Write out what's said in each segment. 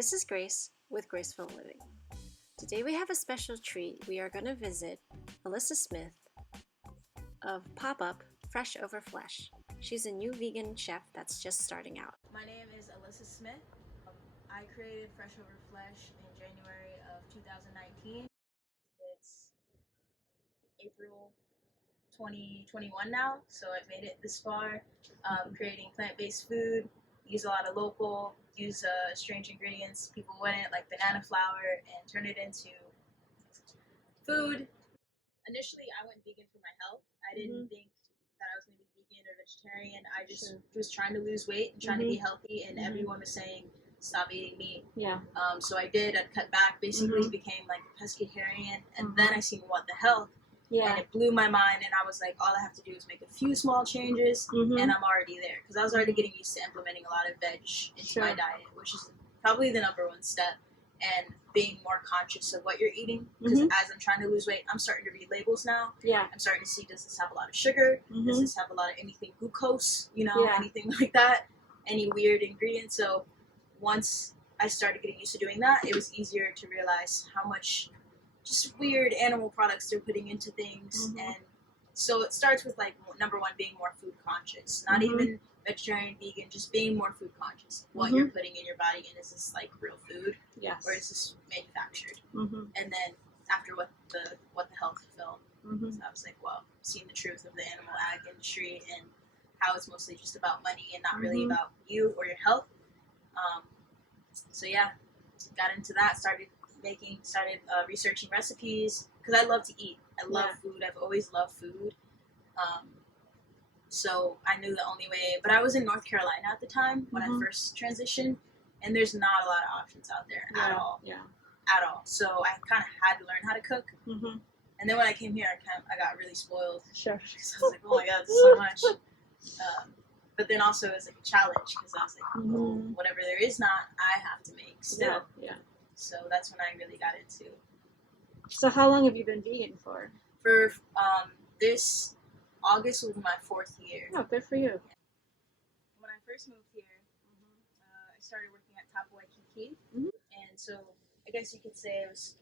This is Grace with Graceful Living. Today we have a special treat. We are going to visit Alyssa Smith of Pop-Up Fresh Over Flesh. She's a new vegan chef that's just starting out. My name is Alyssa Smith. I created Fresh Over Flesh in January of 2019. It's April 2021 now, so I've made it this far. Creating plant-based food, use a lot of local, use strange ingredients people wouldn't, like banana flour, and turn it into food. Initially, I went vegan for my health. I didn't think that I was going to be vegan or vegetarian. I just was trying to lose weight and trying to be healthy, and everyone was saying, stop eating meat. So I did. I cut back, basically became like a pescatarian, and then I seen What the Health. And it blew my mind, and I was like, all I have to do is make a few small changes, and I'm already there. Because I was already getting used to implementing a lot of veg into my diet, which is probably the number one step, and being more conscious of what you're eating. Because as I'm trying to lose weight, I'm starting to read labels now. I'm starting to see, does this have a lot of sugar? Does this have a lot of anything glucose? Anything like that? Any weird ingredients? So once I started getting used to doing that, it was easier to realize how much just weird animal products they're putting into things. And so it starts with, like, number one, being more food conscious. Not even vegetarian, vegan, just being more food conscious. What you're putting in your body, and is this like real food? Or is this manufactured? And then after what the Health film, so I was like, well, seeing the truth of the animal ag industry and how it's mostly just about money and not really about you or your health. So yeah, got into that, started researching recipes, because I love to eat. I love food. I've always loved food. So I knew the only way, but I was in North Carolina at the time when I first transitioned, and there's not a lot of options out there at all. At all. So I kind of had to learn how to cook. And then when I came here, I got really spoiled. Because I was like, oh my god, this is so much. But then also it was like a challenge, because I was like, whatever there is not, I have to make still. So that's when I really got into. So how long have you been vegan for? For this August will be my 4th year. Oh, good for you. When I first moved here, I started working at Top Waikiki, and so I guess you could say it was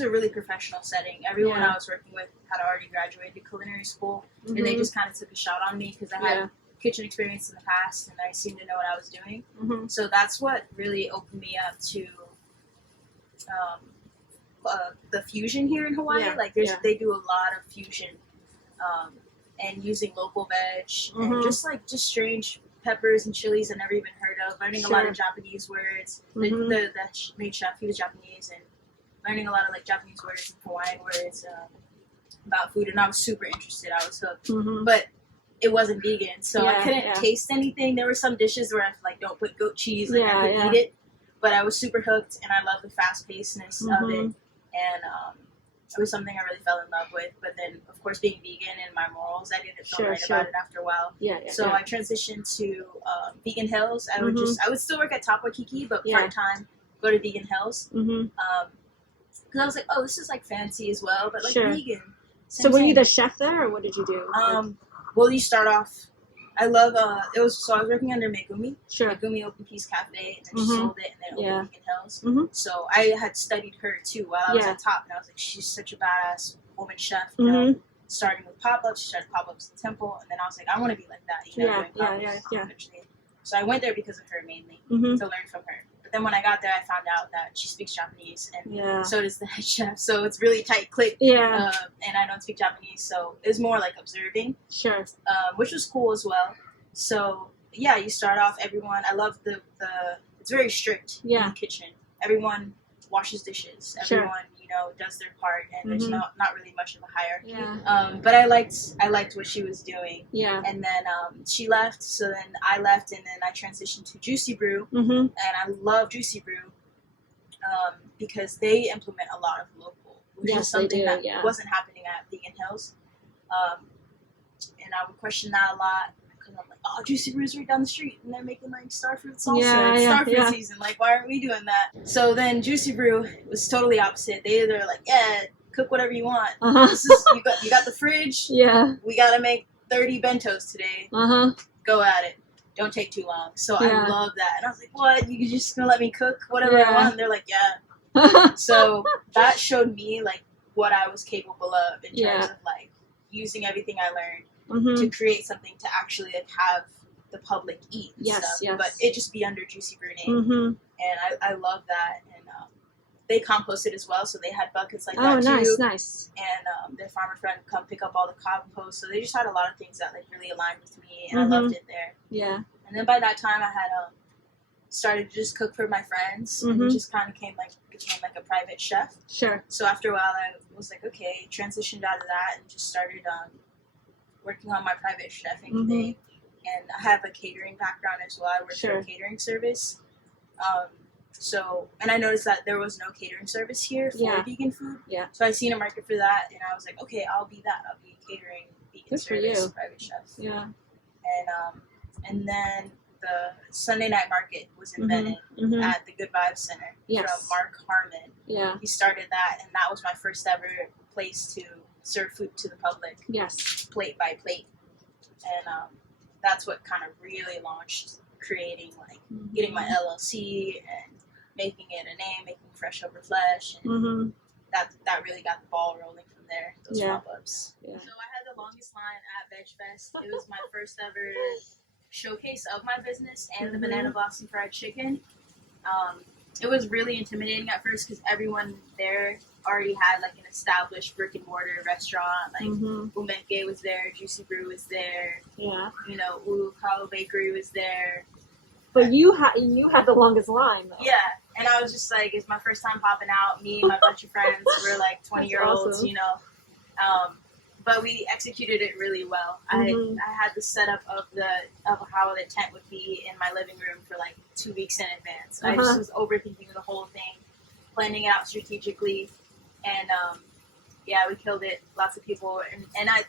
a really professional setting. Everyone I was working with had already graduated culinary school, and they just kind of took a shot on me because I had kitchen experience in the past, and I seemed to know what I was doing. So that's what really opened me up to the fusion here in Hawaii. They do a lot of fusion, and using local veg, and just strange peppers and chilies I never even heard of. Learning a lot of Japanese words. The main chef, he was Japanese, and learning a lot of Japanese words and Hawaiian words about food, and I was super interested. I was hooked, but it wasn't vegan, so I couldn't taste anything. There were some dishes where I don't put goat cheese, I could eat it, but I was super hooked, and I love the fast-pacedness of it, and it was something I really fell in love with. But then, of course, being vegan and my morals, I didn't feel right about it after a while. So I transitioned to Vegan Hills. I would still work at Top Waikiki, but part-time, go to Vegan Hills. Because I was like, oh, this is fancy as well, but vegan. So were you the chef there, or what did you do? Well, you start off. I love I was working under Megumi. Megumi opened Peace Cafe, and then she sold it, and then opened Vegan Hills. So I had studied her too while I was at Top, and I was like, she's such a badass woman chef. You know, starting with pop-ups, she started pop-ups in the temple, and then I was like, I want to be like that. Eventually. So I went there because of her mainly, to learn from her. But then when I got there, I found out that she speaks Japanese, and so does the head chef. So it's really tight click. And I don't speak Japanese, so it was more observing. Which was cool as well. So yeah, you start off. Everyone, I love the. It's very strict in the kitchen. Everyone washes dishes. Everyone does their part, and there's not really much of a hierarchy. But I liked what she was doing. And then she left, so then I left, and then I transitioned to Juicy Brew, and I love Juicy Brew because they implement a lot of local, which is something that wasn't happening at Vegan Hills. And I would question that a lot. I'm like, oh, Juicy Brew's right down the street, and they're making starfruit salsa, starfruit season. Why aren't we doing that? So then Juicy Brew was totally opposite. They're cook whatever you want. This is you got the fridge. We gotta make 30 bentos today. Go at it. don't take too long. So Yeah. I love that. And I was like, what? You just gonna let me cook whatever I Yeah. want? And they're like, yeah. So that showed me like what I was capable of in terms of like using everything I learned to create something to actually like have the public eat and stuff. But it just be under Juicy Brew name. And I love that. And they composted as well, so they had buckets like that too. Nice. And their farmer friend would come pick up all the compost. So they just had a lot of things that like really aligned with me, and I loved it there. Yeah. And then by that time, I had started to just cook for my friends, and it just kind of became like a private chef. Sure. So after a while, I was like, okay, transitioned out of that and just started working on my private chefing thing. And I have a catering background as well. I work for a catering service. So, and I noticed that there was no catering service here for vegan food. Yeah. So I seen a market for that, and I was like, okay, I'll be that. I'll be a catering vegan service private chef. Yeah. And then the Sunday night market was in Bennett at the Good Vibes Center from Mark Harmon. Yeah. He started that, and that was my first ever place to serve food to the public. Yes. Plate by plate. And that's what kind of really launched creating, like, getting my LLC and making it a name, making Fresh Over Flesh. And that really got the ball rolling from there, those pop-ups. Yeah. So I had the longest line at Vegfest. It was my first ever showcase of my business and the Banana Blossom Fried Chicken. It was really intimidating at first because everyone there already had like an established brick and mortar restaurant. Like Umeke was there, Juicy Brew was there. Yeah. You know, Ulu Bakery was there. But you had the longest line though. Yeah. And I was just like, it's my first time popping out. Me and my bunch of friends were like 20-year-olds, awesome. You know. But we executed it really well. I had the setup of how the tent would be in my living room for like 2 weeks in advance. I just was overthinking the whole thing, planning it out strategically, and we killed it. Lots of people, and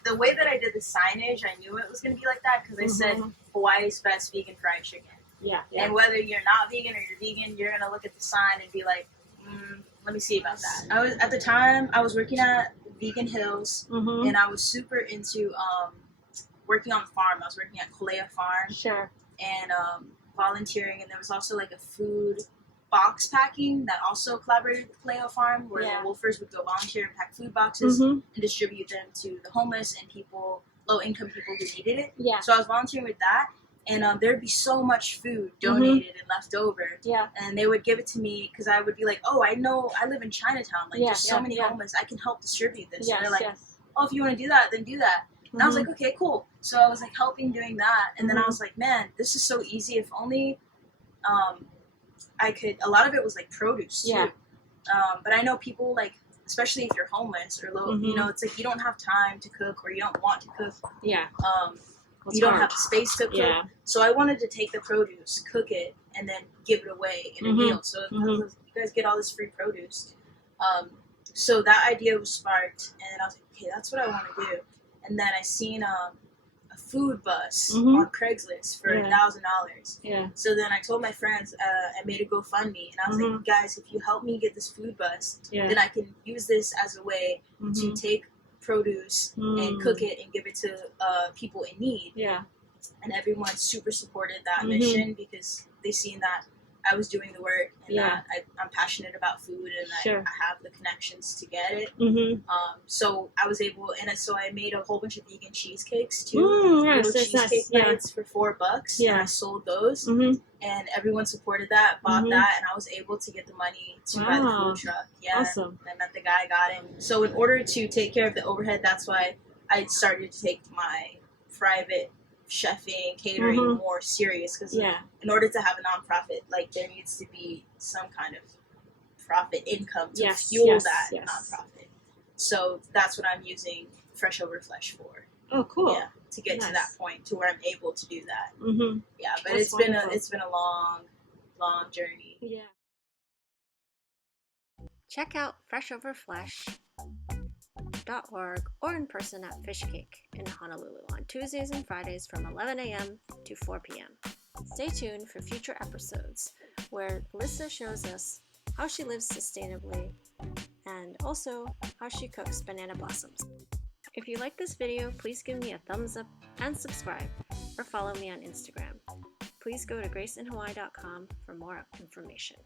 the way that I did the signage, I knew it was going to be like that because I said Hawaii's best vegan fried chicken. Yeah. And whether you're not vegan or you're vegan, you're going to look at the sign and be like, let me see about that. At the time I was working at Vegan Hills, and I was super into working on the farm. I was working at Kolea Farm. Sure. And volunteering, and there was also like a food box packing that also collaborated with Kolea Farm, where the wolfers would go volunteer and pack food boxes and distribute them to the homeless and people, low-income people who needed it. Yeah. So I was volunteering with that. And there'd be so much food donated and left over. Yeah. And they would give it to me because I would be like, oh, I know, I live in Chinatown. Like, there's so many homeless. I can help distribute this. Yes, and they're like, oh, if you want to do that, then do that. And I was like, okay, cool. So I was like helping doing that. And then I was like, man, this is so easy. If only I could, a lot of it was like produce too. Yeah. But I know people like, especially if you're homeless or low, you know, it's like you don't have time to cook or you don't want to cook. Yeah. You don't have the space to cook. Yeah. So I wanted to take the produce, cook it, and then give it away in a meal. So you guys get all this free produce. So that idea was sparked, and I was like, okay, that's what I want to do. And then I seen a food bus on Craigslist for $1,000. Yeah. So then I told my friends, I made a GoFundMe, and I was like, guys, if you help me get this food bus, then I can use this as a way to take produce and cook it and give it to people in need. Yeah. And everyone super supported that mission because they seen that I was doing the work and that I'm passionate about food and I have the connections to get it. So I was able, and so I made a whole bunch of vegan cheesecakes too. Little cheesecake nights for $4. Yeah. And I sold those, and everyone supported that, bought that, and I was able to get the money to buy the food truck. Yeah. Awesome. And I met the guy, got him. So in order to take care of the overhead, that's why I started to take my private chefing, catering more serious, because in order to have a nonprofit, like there needs to be some kind of profit income to fuel that nonprofit. So that's what I'm using Fresh Over Flesh for. Oh, cool! Yeah, to get to that point to where I'm able to do that. Yeah, but that's it's been a long journey. Yeah. Check out freshoverflesh.org or in person at Fish Cake in Honolulu on Tuesdays and Fridays from 11 a.m. to 4 p.m. Stay tuned for future episodes where Alyssa shows us how she lives sustainably and also how she cooks banana blossoms. If you like this video, please give me a thumbs up and subscribe or follow me on Instagram. Please go to graceinhawaii.com for more information.